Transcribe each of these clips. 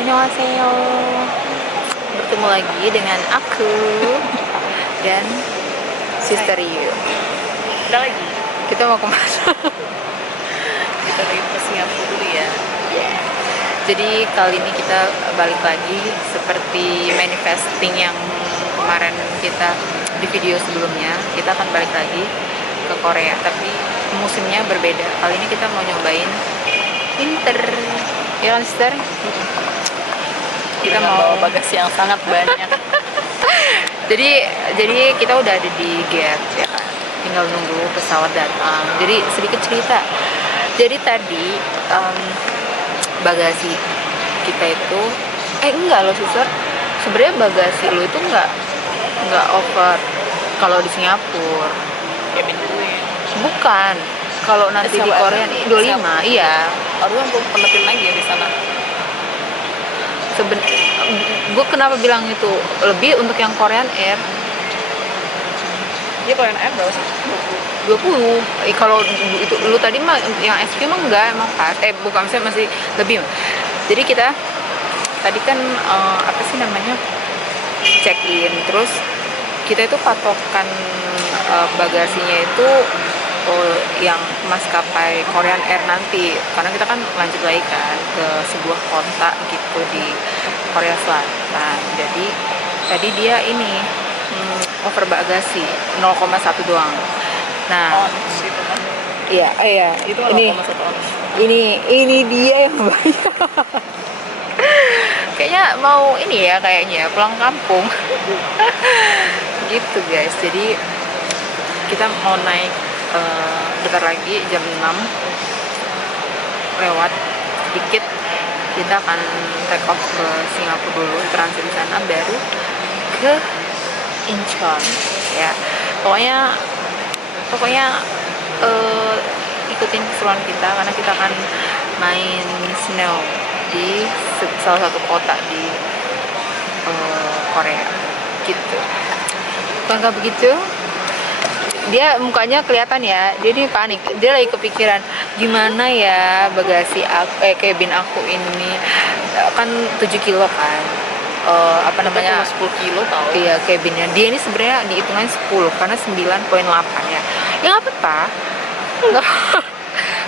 Annyeonghaseyo. Bertemu lagi dengan aku dan Sister Yu. Udah lagi. Kita mau kemana? Kita lagi ke Singapura dulu ya. Jadi kali ini kita balik lagi seperti manifesting yang kemarin kita di video sebelumnya. Kita akan balik lagi ke Korea, tapi musimnya berbeda. Kali ini kita mau nyobain winter. Ya kan, Sister? Kita mau bawa bagasi yang sangat banyak. jadi kita udah ada di gate ya kan, tinggal nunggu pesawat datang. Jadi sedikit cerita, jadi tadi bagasi kita itu enggak loh Sister, sebenarnya bagasi lo itu enggak over kalau di Singapura. Ya gue. Bukan, kalau nanti di Korea 25 iya. Harusnya untuk penetin lagi ya di sana. Gue kenapa bilang itu lebih untuk yang Korean Air. Iya, Korean Air berapa sih? 20. Kalau itu lu tadi mah yang SQ mah enggak, emang pas. Bukan, saya masih lebih. Jadi kita tadi kan apa sih namanya? Check in, terus kita itu patokan bagasinya itu yang maskapai Korean Air nanti, karena kita kan lanjut lagi kan ke sebuah kota gitu di Korea Selatan. Jadi tadi dia ini over bagasi 0,1 doang. Nah, Itu kan. iya. Itu Ini 0,1 ons. ini dia yang banyak. Kayaknya mau ini ya, kayaknya pulang kampung. Gitu guys. Jadi kita mau naik bentar lagi jam 6 lewat sedikit, kita akan take off ke Singapura dulu, transit di sana baru ke Incheon ya. Pokoknya ikutin keseruan kita, karena kita akan main snow di salah satu kota di Korea gitu. Bukankah begitu? Dia mukanya kelihatan ya, dia ini panik, dia lagi kepikiran gimana ya bagasi aku, cabin aku ini kan 7 kilo kan, apa namanya, 10 kilo tau. iya cabinnya dia ini sebenarnya dihitungan 10 karena 9,8 ya. Ya nggak apa-apa.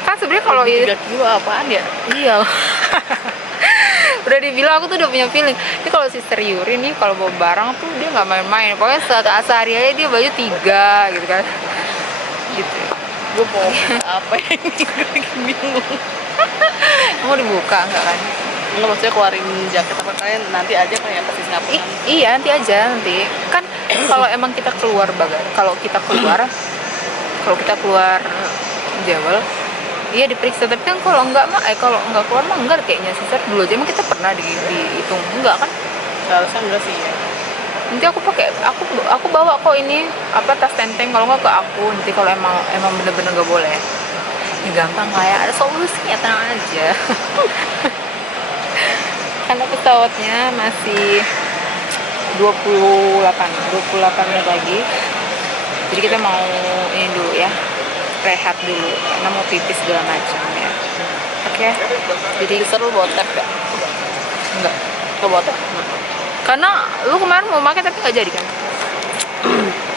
Kan sebenarnya kalau 3 kilo apaan ya? iya. Udah dibilang, aku tuh udah punya feeling. Ini kalau Sister Yuri nih kalau bawa barang tuh dia nggak main-main. Pokoknya sehari aja dia baju 3 gitu kan. Gitu. Gue mau apa ini? Gue lagi bingung. Mau dibuka nggak kan? Enggak, maksudnya keluarin jaket apa kalian nanti aja kan ya ke Singapura. Iya, nanti aja nanti. Kan kalau emang kita keluar kalau kita keluar Jawel, iya diperiksa. Tapi kan kalau nggak keluar mah enggak kayaknya Sister. Dulu aja emang kita pernah dihitung enggak kan? Seharusnya enggak sih ya. Nanti aku bawa kok ini apa, tas tenteng, kalau nggak ke aku. Nanti kalau emang bener-bener nggak boleh ya gampang lah ya, ada solusinya, tenang aja. Karena pesawatnya masih 28 menit lagi, jadi kita mau ini dulu ya, rehat dulu karena mau pipis segala macam ya. Oke. Jadi Seru bawa tap gak? enggak, Bawa tap? karena lu kemarin mau pakai tapi nggak jadi kan.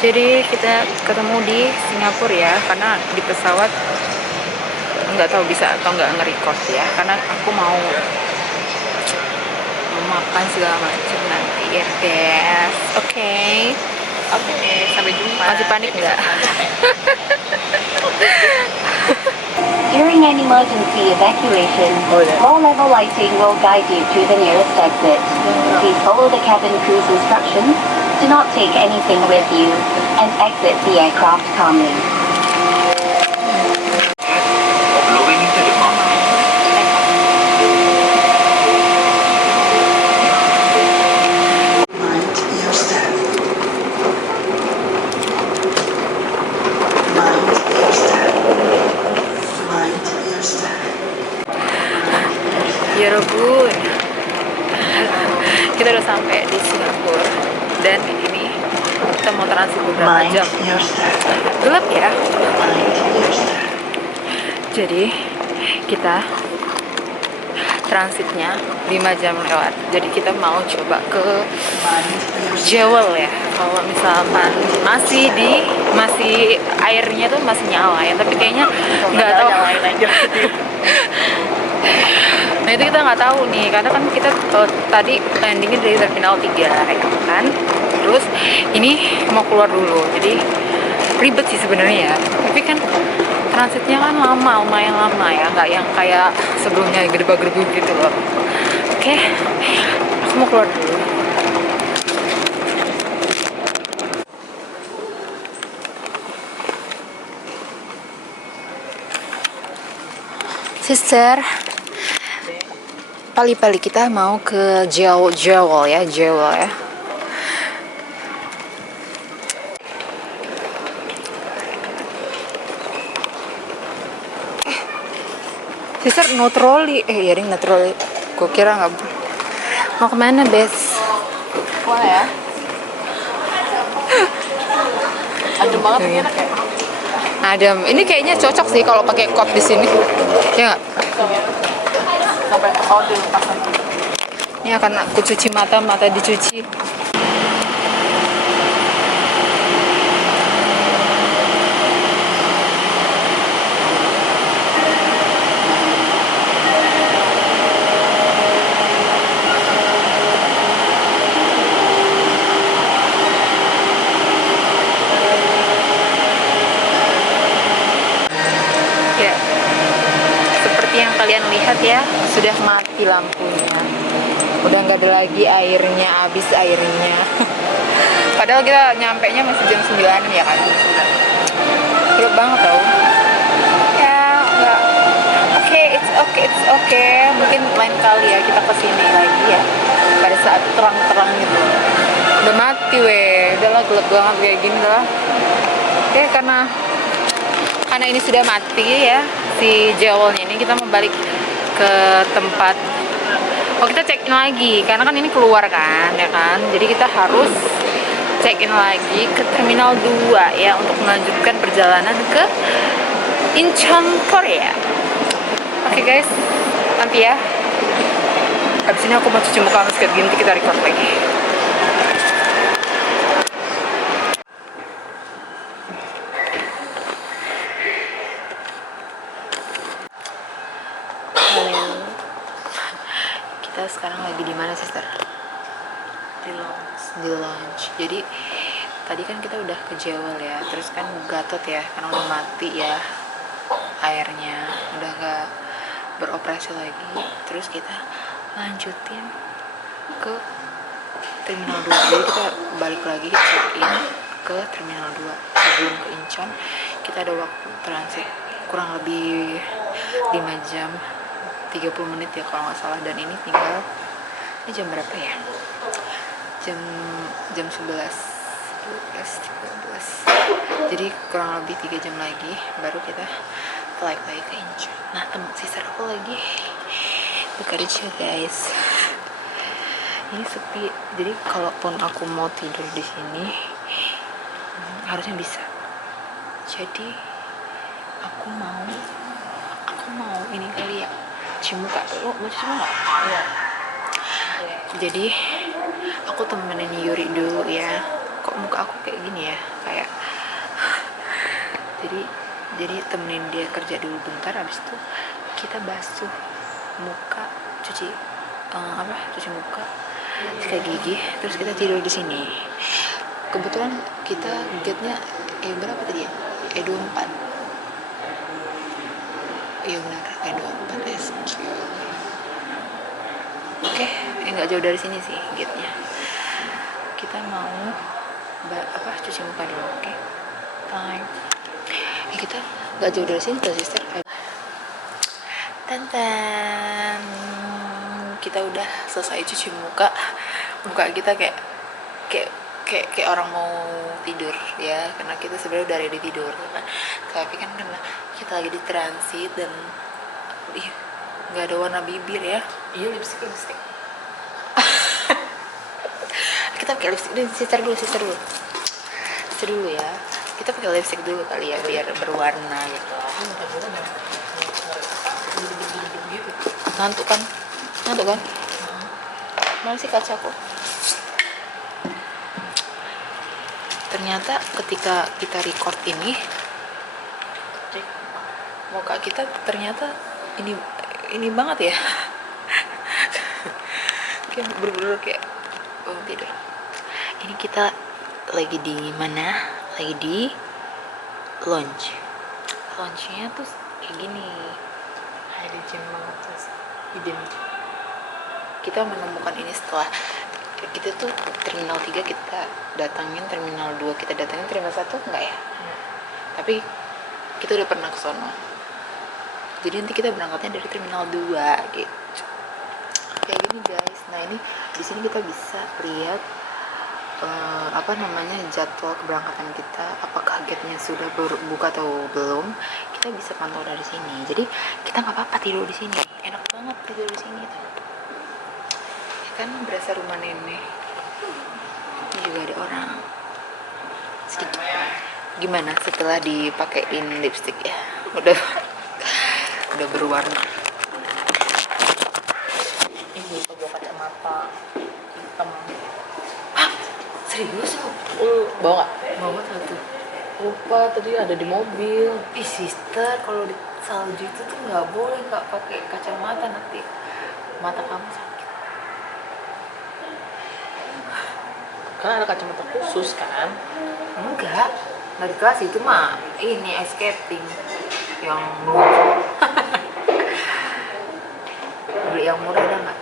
Jadi kita ketemu di Singapura ya, karena di pesawat nggak tahu bisa atau nggak nge-record ya, karena aku mau makan segala macam nanti ya guys. Oke, Sampai jumpa. masih panik nggak? During an emergency evacuation, low-level lighting will guide you to the nearest exit. Please follow the cabin crew's instructions, do not take anything with you, and exit the aircraft calmly. Ya Robun, kita udah sampai di Singapura dan ini kita mau transit beberapa jam. Gelap ya. Jadi kita transitnya 5 jam lewat. Jadi kita mau coba ke Jewel ya. Kalau misalkan masih airnya tuh masih nyala ya, tapi kayaknya nggak tahu. Nah itu kita nggak tahu nih, karena kan kita tadi landingnya dari terminal 3 ya kan. Terus ini mau keluar dulu, jadi ribet sih sebenarnya ya. Tapi kan transitnya kan lumayan lama ya, nggak yang kayak sebelumnya gedebak-gedebuk gitu loh. Oke, aku mau keluar dulu. Sister, pali-pali kita mau ke Jewel ya. Sister, no trolley. Ya ring no trolley. Gue kira nggak. Mau kemana, Bes? Mana ya? Adem banget ini enak ya. Adem. Ini kayaknya cocok sih kalau pakai coat di sini. Ya nggak? Sampai dilepas nanti. Ini akan aku cuci mata dicuci. Ya, seperti yang kalian lihat ya, sudah mati lampunya. Udah nggak ada lagi airnya, habis airnya. Padahal kita nyampe nya masih jam 9 ya kan. Gelap banget tau. Ya nggak. It's okay. Mungkin lain kali ya kita kesini lagi ya. Pada saat terang-terang gitu. Udah mati weh. Udahlah gelap banget kayak gini lah. Oke, karena ini sudah mati ya si Jewelnya ini, kita mau balik ke tempat. Oh, kita check in lagi karena kan ini keluar kan ya kan, jadi kita harus check in lagi ke terminal 2 ya untuk melanjutkan perjalanan ke Incheon, Korea. Oke guys, nanti ya habis ini aku mau cuci muka sama sikat gigi, nanti kita record lagi. Kita sekarang lagi di mana, Sister? Di lounge. Jadi tadi kan kita udah ke Jewel ya, terus kan Gatot ya, karena udah mati ya airnya, udah gak beroperasi lagi. Terus kita lanjutin ke terminal 2. Jadi kita balik lagi check in ke terminal 2 sebelum ke Incheon. Kita ada waktu transit kurang lebih 5 jam 30 menit ya kalau nggak salah, dan ini tinggal, ini jam berapa ya, jam 11, jadi kurang lebih 3 jam lagi baru kita balik lagi ke Incheon. Nah sister aku lagi bekerja guys, ini sepi, jadi kalaupun aku mau tidur di sini harusnya bisa. Jadi aku mau ini kali ya, cuci muka. Lo mau cuci muka? Iya. Jadi aku temenin Yuri dulu ya. Kok muka aku kayak gini ya, kayak jadi temenin dia kerja dulu bentar, habis itu kita basuh muka, cuci muka, sikat gigi, terus kita tidur di sini. Kebetulan kita gate-nya berapa tadi ya? E24. Iya benar, E24 SQ. Oke, nggak jauh dari sini sih gate-nya. Kita mau cuci muka dulu, oke? Time. Kita nggak jauh dari sini tuh, sister. Tantan, kita udah selesai cuci muka. Muka kita kayak orang mau tidur ya, karena kita sebenarnya udah ready tidur kan. Tapi kan karena kita lagi di transit dan nggak ada warna bibir ya. Iya, lipstick. Kita pakai lipstick dulu, sister dulu ya. Kita pakai lipstick dulu kali ya biar berwarna gitu. Ngantuk kan? Nggak tuh kan? Mana sih kacaku? Ternyata ketika kita record ini, muka kita ternyata ini banget ya. Kayak bener-bener kayak bangun tidur. Ini kita lagi di mana? Lagi di lounge. Lounge-nya tuh kayak gini. Hydrogen banget terus hidden. Kita menemukan ini setelah kita tuh terminal 3 kita datangin, terminal 2 kita datangin, terminal 1 enggak ya? Tapi kita udah pernah ke sono. Jadi nanti kita berangkatnya dari terminal 2 gitu. Kayak gini guys. Nah, ini di sini kita bisa lihat jadwal keberangkatan kita, apakah gate-nya sudah buka atau belum. Kita bisa pantau dari sini. Jadi kita nggak apa-apa tidur di sini. Enak banget tidur di sini tuh. Ya kan berasa rumah nenek. Ini juga ada orang. Sedikit. Gimana setelah dipakein lipstick ya? Udah berwarna. Ini lupa bawa kacamata hitam. Serius lo? Bawa nggak? Bawa satu. Lupa tadi ada di mobil. Ih sister, kalau di salju itu tuh nggak boleh nggak pakai kacamata, nanti mata kamu sakit. Kan ada kacamata khusus kan? Enggak, nggak dikasih, itu mah ini ice skating yang murah. Beli yang murah ada nggak?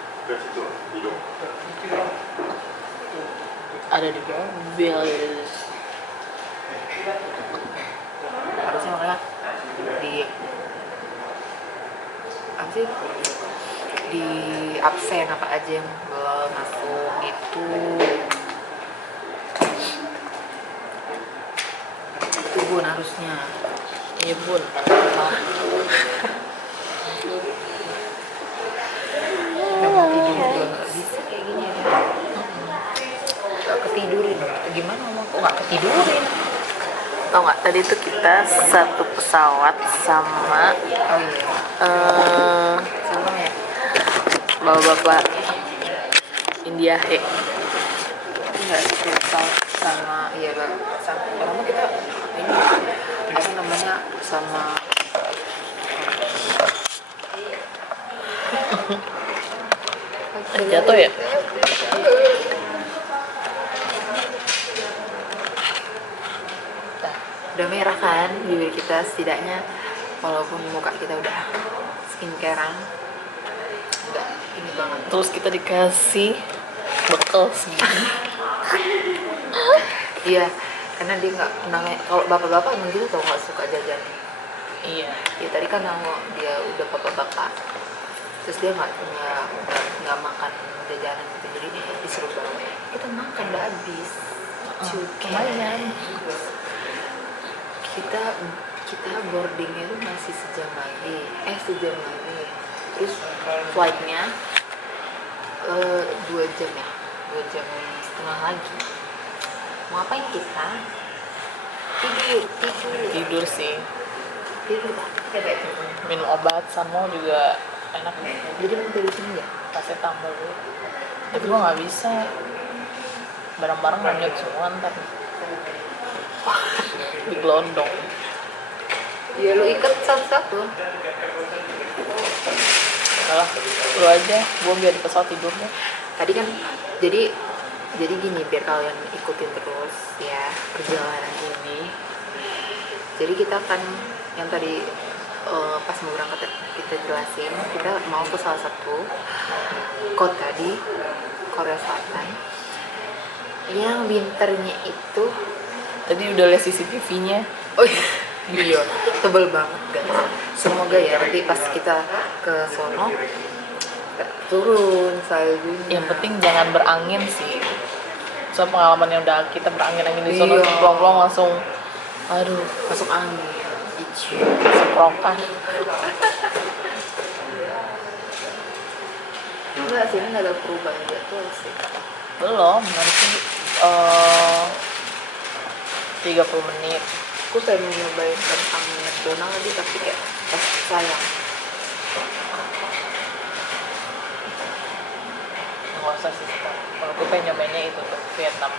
Ada di mobil gitu. Harusnya makanya di apa sih, di absen apa aja yang belum masuk itu bun harusnya. Iya bun. Udah mau tidur juga nggak bisa kayak gini ya. Nggak ketidurin. Gimana ngomong kok nggak ketidurin? Tau nggak tadi tuh kita satu pesawat sama Oh iya. Sama ya. bapak-bapak India He. Enggak sih sama iya Bang. Sama karena kita ini apa namanya sama Jatuh ya? Nah, udah merah kan bibir kita, setidaknya walaupun muka kita udah skincarean udah ini banget. Terus kita dikasih bekal segini. Iya, karena dia nggak namanya, kalau bapak-bapak emang gitu tau, nggak suka jajan. Iya. Ya tadi kan dia udah bapak-bapak, terus dia nggak makan jajanan gitu, jadi disuruh bawa. Kita makan udah habis. Lumayan. Kita boardingnya itu masih sejam lagi, terus flightnya 2 jam ya, 2 jam setengah lagi. Mau ngapain kita? Tidur sih. Tidur tak? Minum obat sama juga enak. Jadi mau tidur sini ya? Paracetamol dulu. Tapi gua nggak bisa. Barang-barang lanjut semua ntar. Digelondong. Ya lu ikat satu-satu. Udah lu aja. Gua biar di pesawat tidurnya. Tadi kan jadi gini, biar kalian ikutin terus ya perjalanan ini. Jadi kita akan yang tadi pas mau berangkat kita jelasin, kita mau ke salah satu kota di Korea Selatan yang winternya itu Tadi udah lihat CCTV-nya. oh iya tebel banget guys. Semoga ya nanti pas kita ke sono turun saljunya. Yang penting jangan berangin sih. So pengalaman yang udah kita berangin-angin di sana, Iya. plong-plong langsung, aduh, masuk angin. seprokan. Enggak sih, nggak ada perubahan jadwal sih. Belum, nanti 30 menit. Aku pengen nyobain kentang McDonald lagi, tapi kayak sayang. nggak usah sih. Kalau gue pengen nyobainnya itu tuh Vietnam.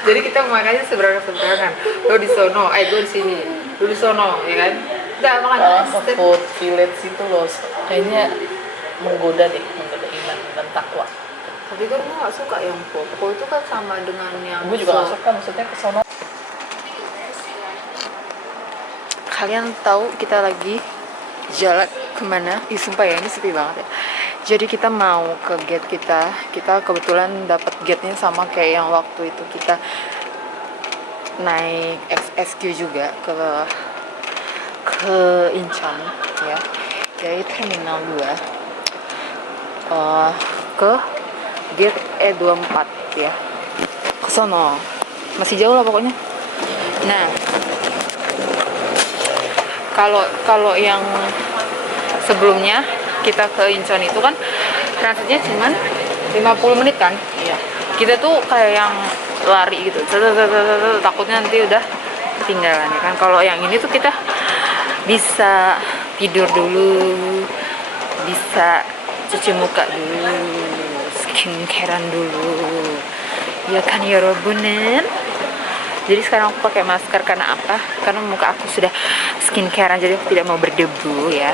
Jadi kita makannya seberangan. Lo di sono, gue di sini. Lo di sono, ya kan? Udah makan. Ke food village itu loh, kayaknya menggoda iman dan takwa. Tapi kan gue gak suka yang pho. Pho itu kan sama dengan yang Gue juga gak suka, maksudnya ke sono. Kalian tahu kita lagi jalan kemana? Ih sumpah ya, ini sepi banget ya. Jadi kita mau ke gate kita. Kita kebetulan dapat gate-nya sama kayak yang waktu itu kita naik XSQ juga ke Incheon ya. Dari Terminal 2 ke gate E24 ya. Ke sono. Masih jauh lah pokoknya. Nah, kalau yang sebelumnya kita ke Incheon itu kan transitnya cuman 50 menit kan. Iya. Kita tuh kayak yang lari gitu. Takutnya nanti udah ketinggalan ya kan. Kalau yang ini tuh kita bisa tidur dulu, bisa cuci muka dulu, skincarean dulu. Ya kan ya Robunen. Jadi sekarang aku pakai masker karena apa? Karena muka aku sudah skincarean, jadi aku tidak mau berdebu ya.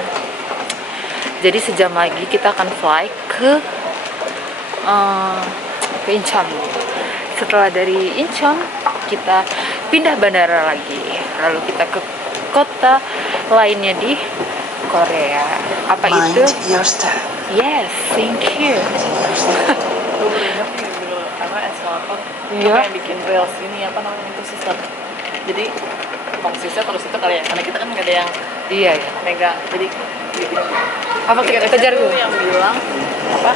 Jadi sejam lagi kita akan fly ke Incheon. Setelah dari Incheon kita pindah bandara lagi, lalu kita ke kota lainnya di Korea. Apa itu? Your step. Yes, thank you. Gue baru ingat nih dulu karena eskalator Iya. pengen bikin rails ini apa namanya itu sistem. Jadi fokusnya terus itu kali ya, karena kita kan nggak ada yang Iya ya. megang, jadi gitu. Apa kita kejar Itu dulu? yang bilang apa?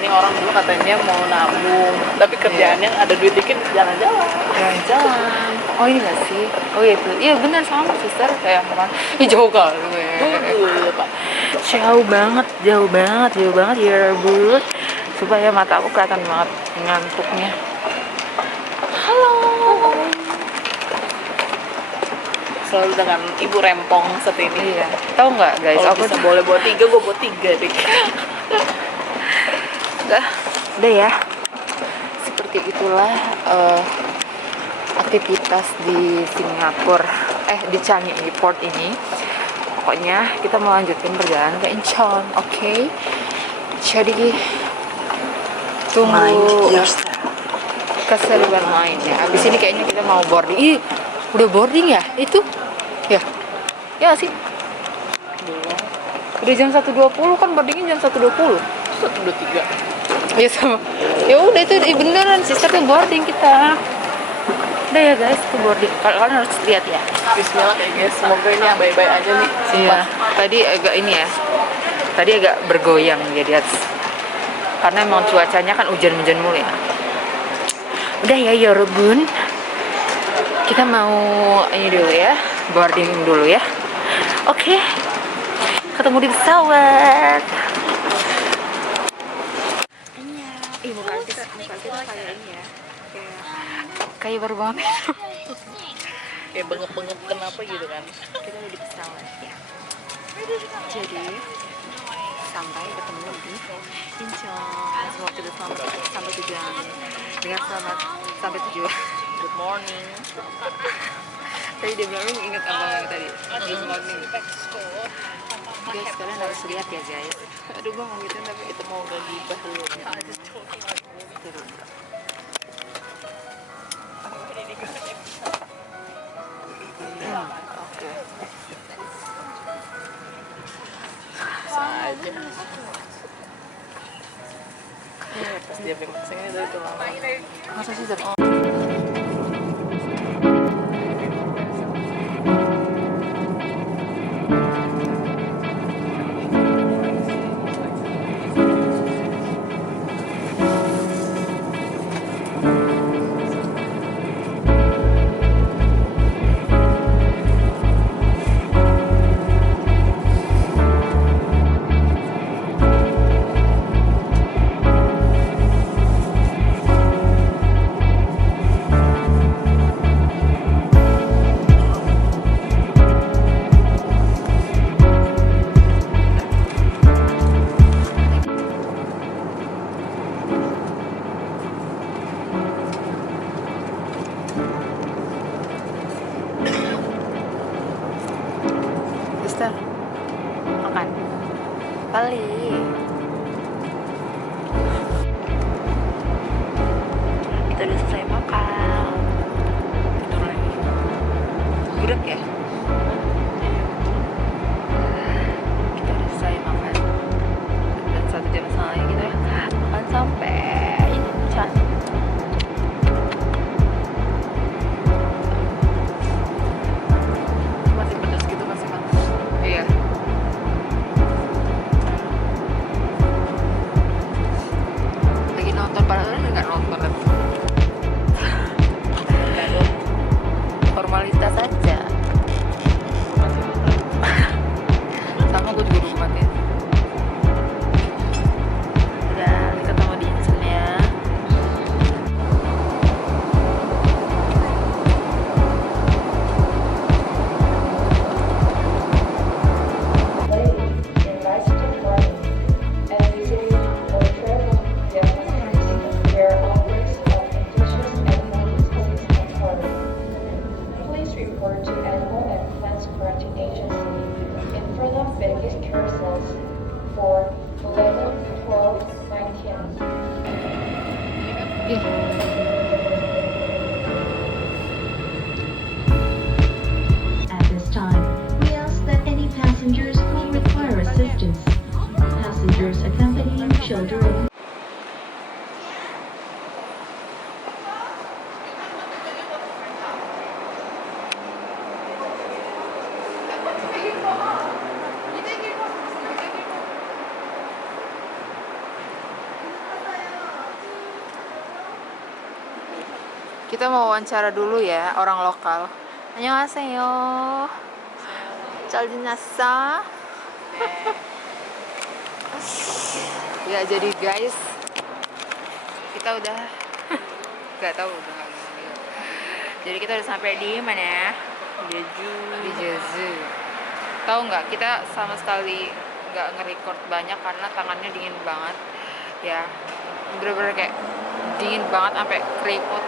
Ini orang dulu katanya mau nabung, tapi kerjaannya ada duit dikit jalan-jalan. Jalan-jalan. Oh ini nggak sih? Oh iya itu. Iya benar sama sister kayak kemarin. Ih jauh kali. Dulu Pak. Jauh banget ya bud. Supaya mata aku kelihatan banget ngantuknya. Halo. Selalu dengan ibu rempong seperti ini. Iya. Tahu nggak guys? Kalau Aku bisa boleh bawa 3, gue bawa 3 deh. udah ya. Seperti itulah aktivitas di Singapura. Di Changi Port ini. Pokoknya kita mau lanjutin perjalanan ke Incheon, oke? Jadi tunggu Mind your step. keseruan lainnya. Abis ini kayaknya kita mau boarding. Ih, udah boarding ya? Itu? Ya? Ya nggak sih? Belum. Udah jam 1.20 kan boardingnya jam 1.20. 1, 2, 3. Ya sama. Ya udah itu beneran sister tuh boarding kita. Udah ya guys, itu boarding. Kalian harus lihat ya. Bismillah ya guys, semoga ini yang baik-baik aja nih. Iya. Tadi agak ini ya. Tadi agak bergoyang dia di atas. Karena emang cuacanya kan hujan-hujan mulu ya. Udah ya Yorobun. Kita mau ini dulu ya, boarding dulu ya. Oke. Ketemu di pesawat. Ih, muka kita kayak ini ya. Kayak baru banget. Kayak bengep-bengep kenapa gitu kan. Kita udah di pesawat ya. Jadi sampai ketemu di Incheon. Semoga kita sampai tujuan dengan selamat sampai tujuan. Good morning. Tadi dia bilang, lu inget abang yang tadi good morning. Guys, kalian harus lihat ya guys. Aduh, gue mau gituin tapi Kita mau gak gibah dulu. Oke. Saja. Pas dia bilang ini dari tulang. Masa sih Zak? kali. Kita udah selesai makan. Tidur lagi. Budak ya? Kita udah selesai makan. Dan 1 jam setengah lagi kita makan sampai incan. Masih pedas gitu, masih panas. Iya. Lagi nonton, padahal nggak nonton lagi. Enggak dong. Formalitas saja. Masih panas. Sama gue juga udah matiin. Udah, kita ketemu di Incheon ya. Ladies, in bicycle riding and visiting or traveling via countries where outbreaks of infectious animal diseases occur, please report to Animal and Plant Quarantine Agency in front of baggage carousels for 11, 12, 19. At this time, we ask that any passengers who require assistance, passengers accompanying children, Kita mau wawancara dulu ya orang lokal. Annyeonghaseyo. 잘 지냈어? Ya jadi guys, kita udah nggak tahu udah nggak gimana. Jadi kita udah sampai di mana ya? Jeju. Di Jeju. Tahu nggak? Kita sama sekali nggak nge-record banyak karena tangannya dingin banget. Ya, bener-bener kayak dingin banget sampai keriput.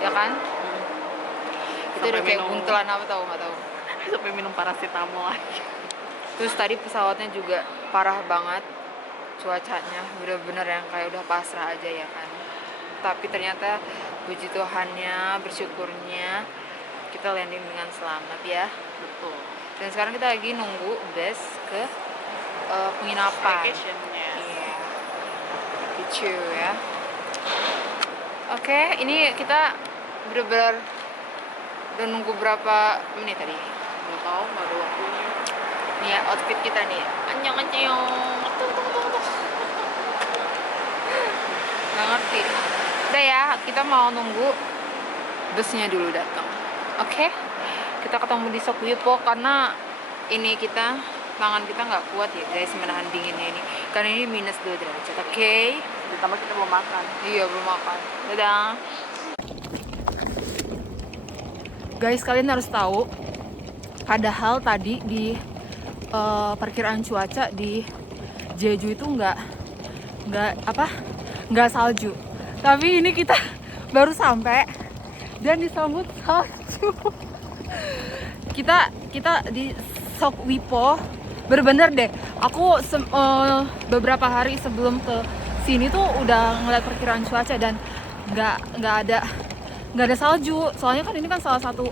Ya kan? Itu Sampai udah kayak minum. buntelan apa tahu nggak tahu. Sampai minum paracetamol lagi. Terus tadi pesawatnya juga parah banget cuacanya, bener-bener yang kayak udah pasrah aja ya kan. Tapi ternyata puji Tuhannya, bersyukurnya kita landing dengan selamat ya. Betul. Dan sekarang kita lagi nunggu bus ke penginapan. Vacationnya. Iya. Gitu ya. Oke, ini kita bener-bener udah nunggu berapa menit tadi? Nggak tahu, nggak ada waktunya. Nih ya, outfit kita nih. Annyeong. Nggak ngerti. Udah ya, kita mau nunggu busnya dulu datang. Oke? Kita ketemu di Sokwipo karena ini tangan kita nggak kuat ya guys menahan dinginnya ini. Karena ini minus 2 derajat. Oke? Ditambah kita belum makan. Iya, belum makan. Dadah. Guys, kalian harus tahu, padahal tadi di perkiraan cuaca di Jeju itu nggak salju. Tapi ini kita baru sampai dan disambut salju. kita di Sokwipo, bener-bener deh. Aku beberapa hari sebelum ke sini tuh udah ngeliat perkiraan cuaca dan nggak ada salju. Soalnya kan ini kan salah satu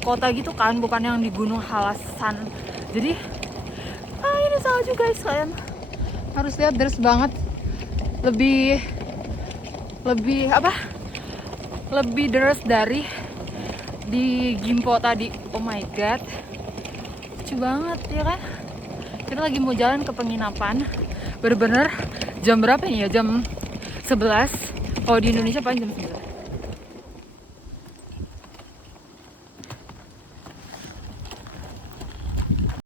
kota gitu kan, bukan yang di Gunung Halasan. Jadi ini salju guys, kalian harus lihat, deres banget. Lebih deres dari di Gimpo tadi. Oh my god, lucu banget ya kan. Kita lagi mau jalan ke penginapan. Bener-bener jam berapa nih ya? Jam 11. Kalau di Indonesia paling jam 9.